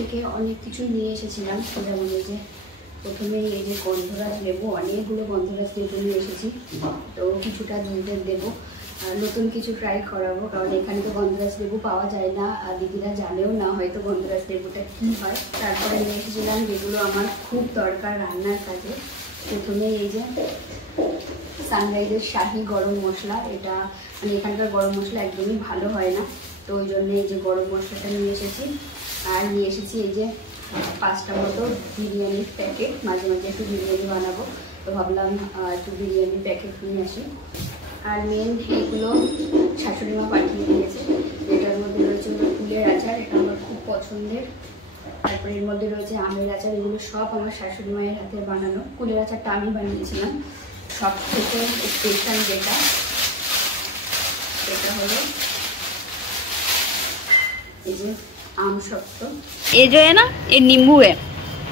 থেকে অনেক কিছু নিয়ে এসেছিলাম, যেমন এই যে প্রথমে এই যে গন্ধরাজ লেবু, অনেকগুলো গন্ধরাজ লেবু নিয়ে এসেছি। তো কিছুটা দিদিদের দেবো, আর নতুন কিছু ট্রাই করাবো, কারণ এখানে তো গন্ধরাজ লেবু পাওয়া যায় না, আর দিদিরা জানেও না হয়তো গন্ধরাজ লেবুটা কী হয়। তারপরে নিয়ে এসেছিলাম যেগুলো আমার খুব দরকার রান্নার কাজে। প্রথমে এই যে সানরাইজের শাহি গরম মশলা, এটা মানে এখানকার গরম মশলা একদমই ভালো হয় না, তো ওই জন্য এই যে গরম মশলাটা নিয়ে এসেছি। আর নিয়ে এসেছি এই যে 5টা মতো বিরিয়ানির প্যাকেট, মাঝে মাঝে একটু বিরিয়ানি বানাবো, তো ভাবলাম একটু বিরিয়ানির প্যাকেট নিয়ে আসি। আর মেন এইগুলো শাশুড়ি মা পাঠিয়ে দিয়েছে, এটার মধ্যে রয়েছে ফুলের আচার, এটা আমার খুব পছন্দের। তারপরে এর মধ্যে রয়েছে আমের আচার, এগুলো সব আমার শাশুড়ি মায়ের হাতে বানানো। কুলের আচারটা আমি বানিয়েছিলাম। সব থেকে স্পেশাল যেটা, সেটা হলো ये जो आम शक्तो, ये जो है ना ये नींबू है,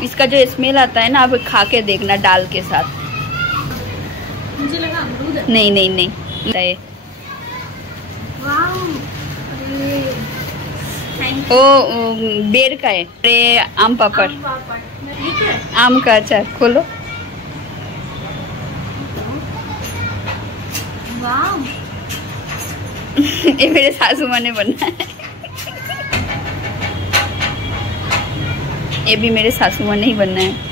इसका जो स्मेल आता है ना आप खा के देखना दाल के साथ। मुझे लगा अमरूद है। नहीं नहीं नहीं, ओ बेर का है, अरे आम पापड़, आम का अचार खोलो। ये मेरे सासू माँ ने बनना है, ये भी मेरे सासू माँ ने ही बनना है।